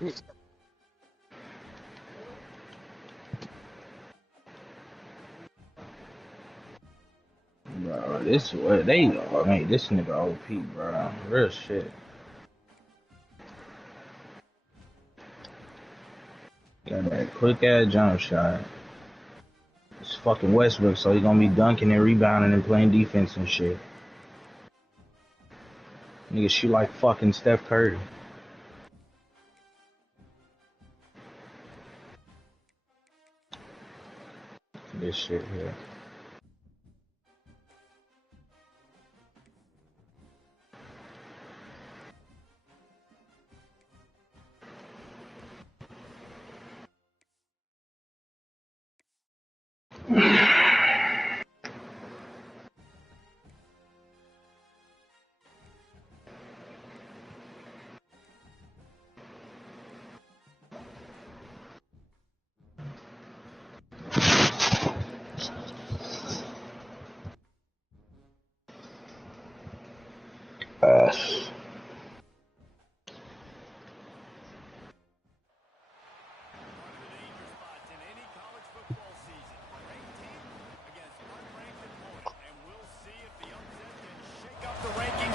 Bro, this what they made this nigga OP, bro. Real shit. Got that quick ass jump shot. It's fucking Westbrook, so he gonna be dunking and rebounding and playing defense and shit. Nigga shoot like fucking Steph Curry. This shit here.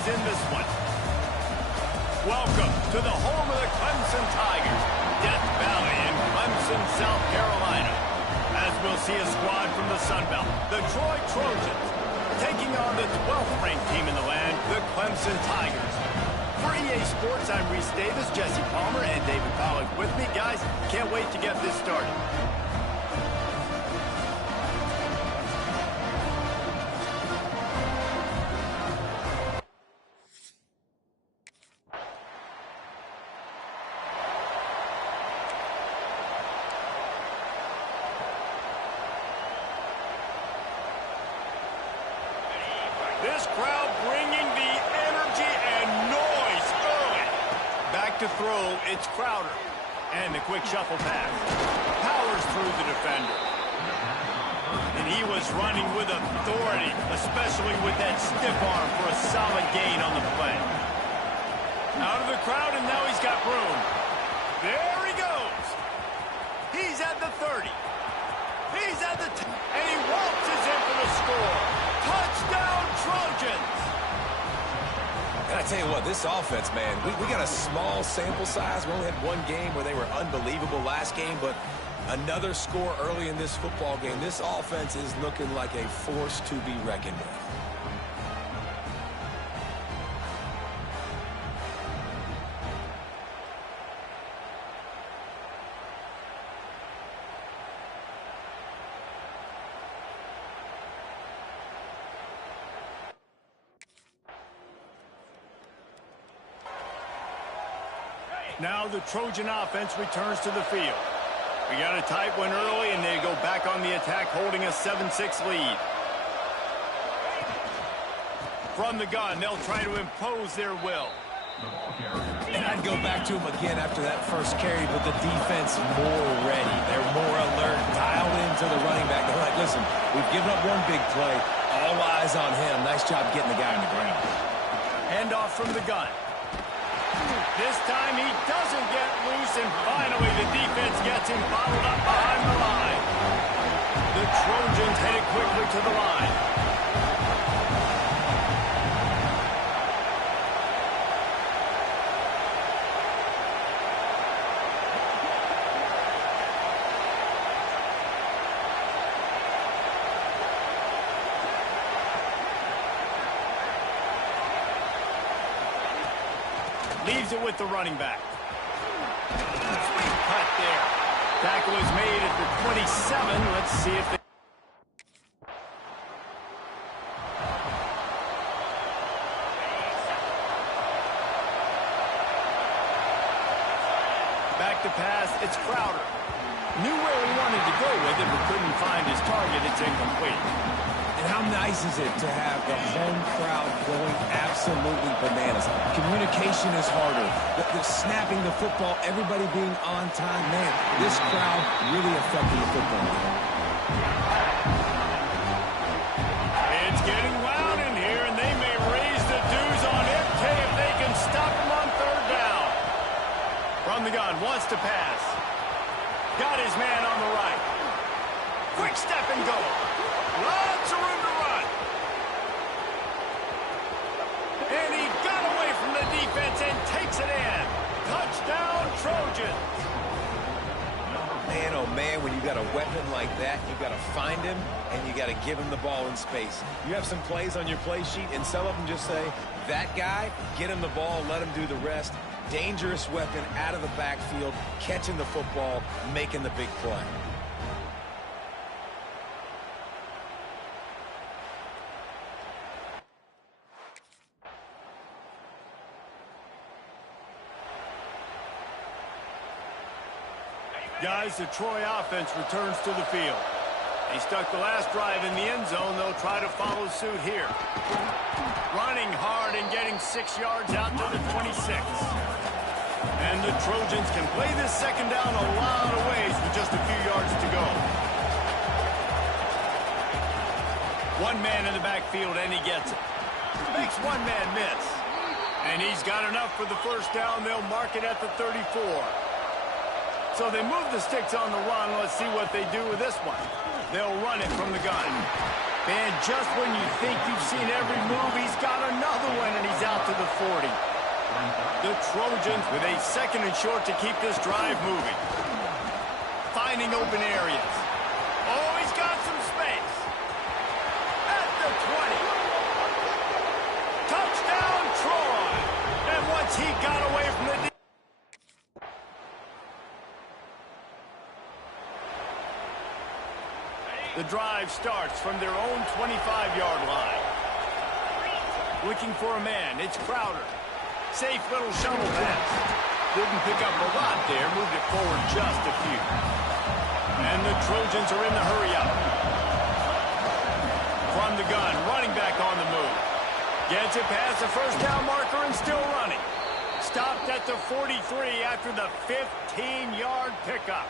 In this one. Welcome to the home of the Clemson Tigers, Death Valley in Clemson, South Carolina. As we'll see a squad from the Sun Belt, the Troy Trojans, taking on the 12th ranked team in the land, the Clemson Tigers. For EA Sports, I'm Reese Davis, Jesse Palmer, and David Pollack with me. Guys, can't wait to get this started. This crowd bringing the energy and noise early. Back to throw, it's Crowder. And the quick shuffle pass. Powers through the defender. And he was running with authority, especially with that stiff arm for a solid gain on the play. Out of the crowd, and now he's got room. There he goes. He's at the 30. He's at the 10. And he waltzes in for the score. Touchdown, Trojans! And I tell you what, this offense, man, we got a small sample size. We only had one game where they were unbelievable last game, but another score early in this football game. This offense is looking like a force to be reckoned with. Now the Trojan offense returns to the field. We got a tight one early, and they go back on the attack, holding a 7-6 lead. From the gun, they'll try to impose their will. And I'd go back to him again after that first carry, but the defense more ready. They're more alert, dialed into the running back. They're like, listen, we've given up one big play. All eyes on him. Nice job getting the guy on the ground. Handoff from the gun. This time he doesn't get loose, and finally the defense gets him bottled up behind the line. The Trojans headed quickly to the line. Leaves it with the running back. Sweet cut there. Tackle is made at the 27. Let's see if they... Back to pass, it's Crowder. Knew where he wanted to go with it, but couldn't find his target. It's incomplete. And how nice is it to have the home crowd going absolutely bananas? Communication is harder. The snapping the football, everybody being on time. Man, this crowd really affected the football game. It's getting loud in here, and they may raise the dues on MK if they can stop him on third down. From the gun, wants to pass. Got his man on the right. Quick step and go. Lots of room to run. And he got away from the defense and takes it in. Touchdown, Trojans. Man, oh man, when you got a weapon like that, you got to find him and you got to give him the ball in space. You have some plays on your play sheet, and some of them just say, that guy, get him the ball, let him do the rest. Dangerous weapon out of the backfield, catching the football, making the big play. Guys, the Troy offense returns to the field. They stuck the last drive in the end zone. They'll try to follow suit here. Running hard and getting 6 yards out to the 26. And the Trojans can play this second down a lot of ways with just a few yards to go. One man in the backfield, and he gets it. Makes one man miss. And he's got enough for the first down. They'll mark it at the 34. So they move the sticks on the run. Let's see what they do with this one. They'll run it from the gun. And just when you think you've seen every move, he's got another one, and he's out to the 40. The Trojans with a second and short to keep this drive moving. Finding open areas. Oh, he's got some space. At the 20. Touchdown, Troy. And once he got away from the... The drive starts from their own 25-yard line. Looking for a man. It's Crowder. Safe little shovel pass. Didn't pick up a lot there. Moved it forward just a few. And the Trojans are in the hurry-up. From the gun, running back on the move. Gets it past the first down marker and still running. Stopped at the 43 after the 15-yard pickup.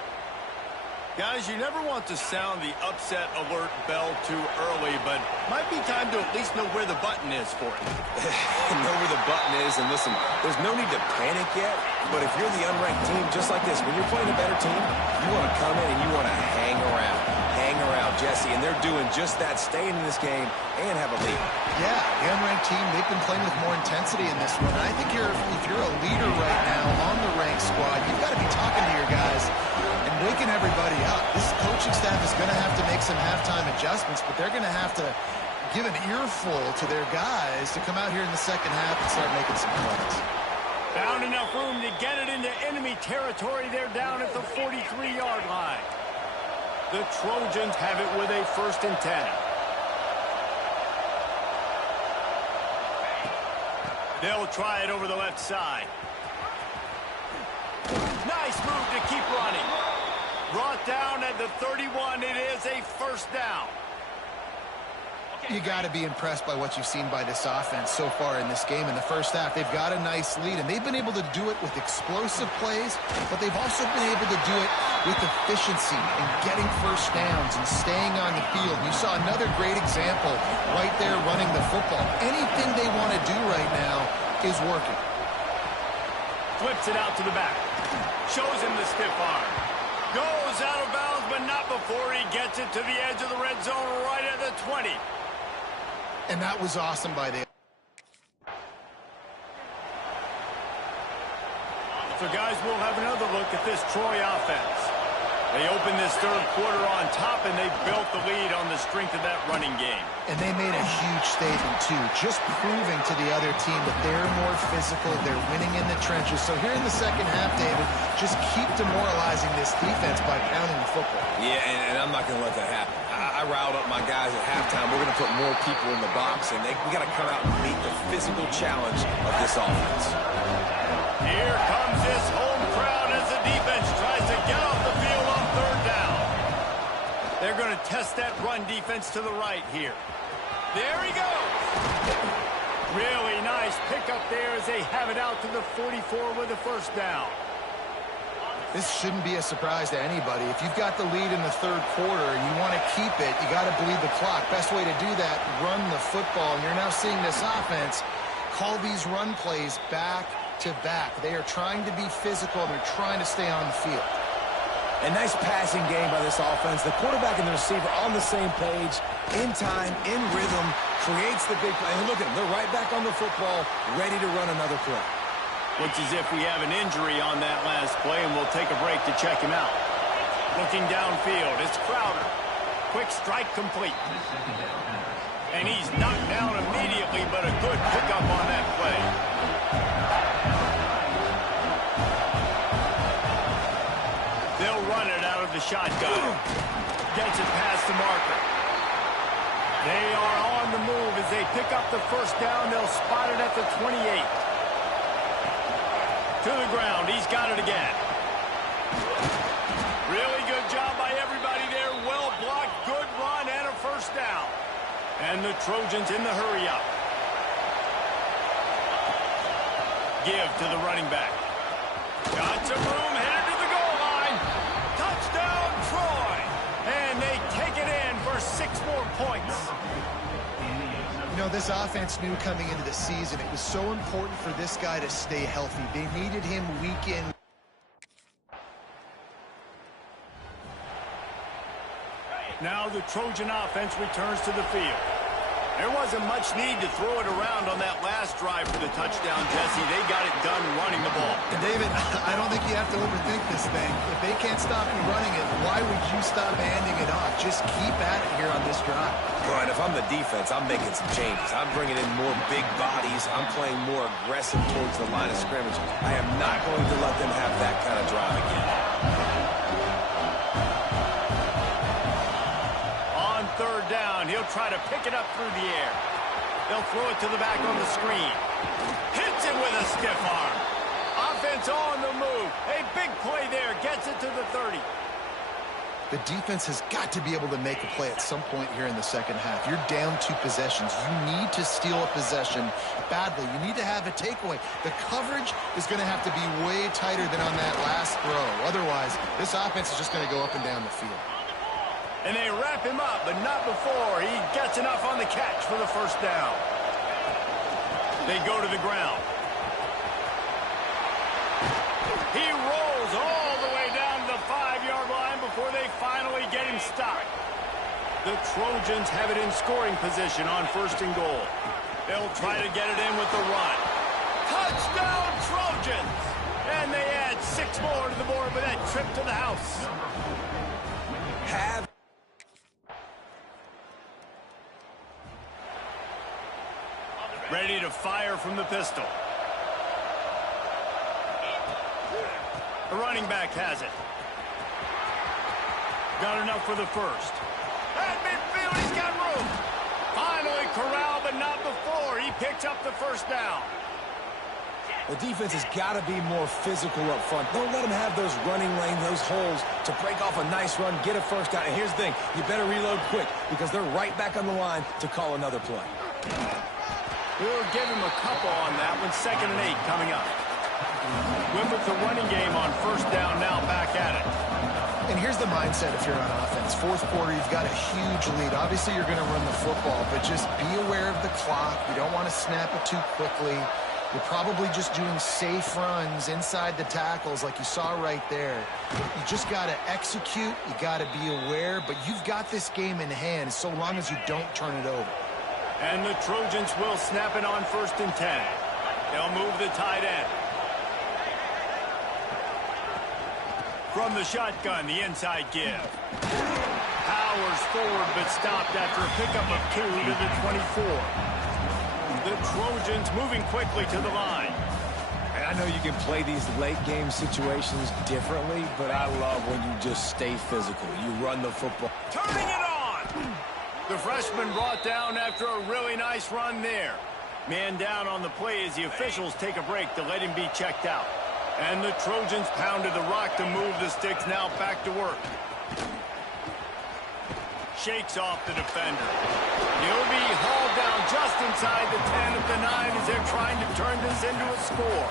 Guys, you never want to sound the upset alert bell too early, but might be time to at least know where the button is for it. Know where the button is, and listen, there's no need to panic yet, but if you're the unranked team, just like this, when you're playing a better team, you want to come in and you want to hang around. Hang around, Jesse, and they're doing just that, staying in this game and have a lead. Yeah, the unranked team, they've been playing with more intensity in this one. And I think if you're a leader right now on the ranked squad, you've got to be talking to your guys and waking everybody up. This coaching staff is going to have to make some halftime adjustments, but they're going to have to give an earful to their guys to come out here in the second half and start making some plays. Found enough room to get it into enemy territory. They're down at the 43-yard line. The Trojans have it with a 1st and 10. They'll try it over the left side. Nice move to keep running. Brought down at the 31. It is a 1st down. You got to be impressed by what you've seen by this offense so far in this game. In the first half, they've got a nice lead, and they've been able to do it with explosive plays, but they've also been able to do it with efficiency and getting first downs and staying on the field. You saw another great example right there running the football. Anything they want to do right now is working. Flips it out to the back. Shows him the stiff arm. Goes out of bounds, but not before he gets it to the edge of the red zone right at the 20. And that was awesome by the... So, guys, we'll have another look at this Troy offense. They opened this third quarter on top, and they built the lead on the strength of that running game. And they made a huge statement, too, just proving to the other team that they're more physical, they're winning in the trenches. So here in the second half, David, just keep demoralizing this defense by pounding the football. Yeah, and I'm not going to let that happen. I riled up my guys at halftime. We're going to put more people in the box, and we got to come out and meet the physical challenge of this offense. Here comes this home crowd as the defense tries to get off the field on 3rd down. They're going to test that run defense to the right here. There he goes. Really nice pickup there as they have it out to the 44 with the 1st down. This shouldn't be a surprise to anybody. If you've got the lead in the third quarter and you want to keep it, you got to bleed the clock. Best way to do that, run the football. And you're now seeing this offense call these run plays back back-to-back. They are trying to be physical, and they're trying to stay on the field. A nice passing game by this offense. The quarterback and the receiver on the same page, in time, in rhythm, creates the big play. And look at them. They're right back on the football, ready to run another play. Looks as if we have an injury on that last play, and we'll take a break to check him out. Looking downfield, it's Crowder. Quick strike complete. And he's knocked down immediately, but a good pickup on that play. They'll run it out of the shotgun. Gets it past the marker. They are on the move as they pick up the first down. They'll spot it at the 28. To the ground. He's got it again. Really good job by everybody there. Well blocked, good run, and a first down. And the Trojans in the hurry-up. Give to the running back. Got some room, headed to the goal line. Touchdown, Troy. And they take it in for 6 more points. You know, this offense knew coming into the season it was so important for this guy to stay healthy. They needed him week in. Now the Trojan offense returns to the field. There wasn't much need to throw it around on that last drive for the touchdown, Jesse. They got it done running the ball. And David, I don't think you have to overthink this thing. If they can't stop you running it, why would you stop handing it off? Just keep at it here on this drive. Right, if I'm the defense, I'm making some changes. I'm bringing in more big bodies. I'm playing more aggressive towards the line of scrimmage. I am not going to let them have that kind of drive again. On third down, he'll try to pick it up through the air. They'll throw it to the back on the screen. Hits it with a stiff arm. Offense on the move. A big play there. Gets it to the 30. The defense has got to be able to make a play at some point here in the second half. You're down 2 possessions. You need to steal a possession badly. You need to have a takeaway. The coverage is going to have to be way tighter than on that last throw. Otherwise, this offense is just going to go up and down the field. And they wrap him up, but not before he gets enough on the catch for the first down. They go to the ground. He rolls all the way down to the 5-yard line before they finally get him stopped. The Trojans have it in scoring position on first and goal. They'll try to get it in with the run. Touchdown, Trojans! And they add 6 more to the board with that trip to the house. Ready to fire from the pistol. The running back has it. Got enough for the first. At midfield, he's got room. Finally corralled, but not before. He picks up the first down. The defense has got to be more physical up front. Don't let them have those running lanes, those holes to break off a nice run, get a first down. And here's the thing, you better reload quick because they're right back on the line to call another play. We'll give him a couple on that one. 2nd and 8 coming up. Went with the running game on first down, now back at it. And here's the mindset if you're on offense. 4th quarter, you've got a huge lead. Obviously, you're going to run the football, but just be aware of the clock. You don't want to snap it too quickly. You're probably just doing safe runs inside the tackles like you saw right there. You just got to execute. You got to be aware, but you've got this game in hand so long as you don't turn it over. And the Trojans will snap it on 1st and 10. They'll move the tight end. From the shotgun, the inside give. Powers forward, but stopped after a pickup of 2 to the 24. The Trojans moving quickly to the line. And I know you can play these late-game situations differently, but I love when you just stay physical. You run the football. Turning it on! The freshman brought down after a really nice run there. Man down on the play as the officials take a break to let him be checked out. And the Trojans pounded the rock to move the sticks, now back to work. Shakes off the defender. He'll be hauled down just inside the 10 at the 9 as they're trying to turn this into a score.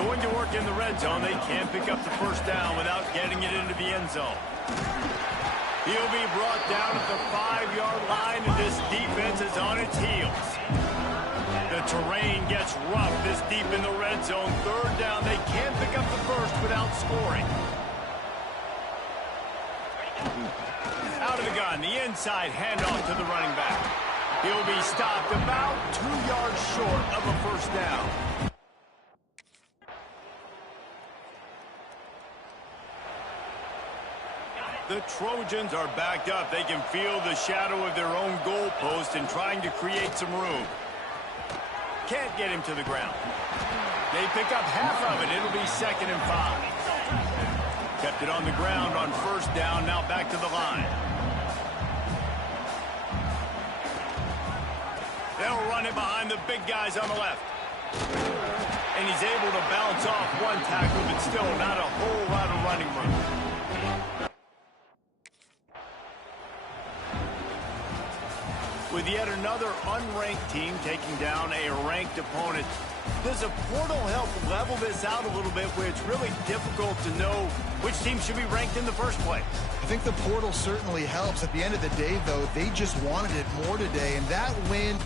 Going to work in the red zone, they can't pick up the first down without getting it into the end zone. He'll be brought down at the 5-yard line, and this defense is on its heels. The terrain gets rough this deep in the red zone. Third down, they can't pick up the first without scoring. Out of the gun, the inside handoff to the running back. He'll be stopped about 2 yards short of a first down. The Trojans are backed up. They can feel the shadow of their own goalpost and trying to create some room. Can't get him to the ground. They pick up half of it. It'll be 2nd and 5. Kept it on the ground on first down. Now back to the line. They'll run it behind the big guys on the left. And he's able to bounce off one tackle, but still not a whole lot of running room. With yet another unranked team taking down a ranked opponent, does a portal help level this out a little bit where it's really difficult to know which team should be ranked in the first place? I think the portal certainly helps. At the end of the day, though, they just wanted it more today, and that win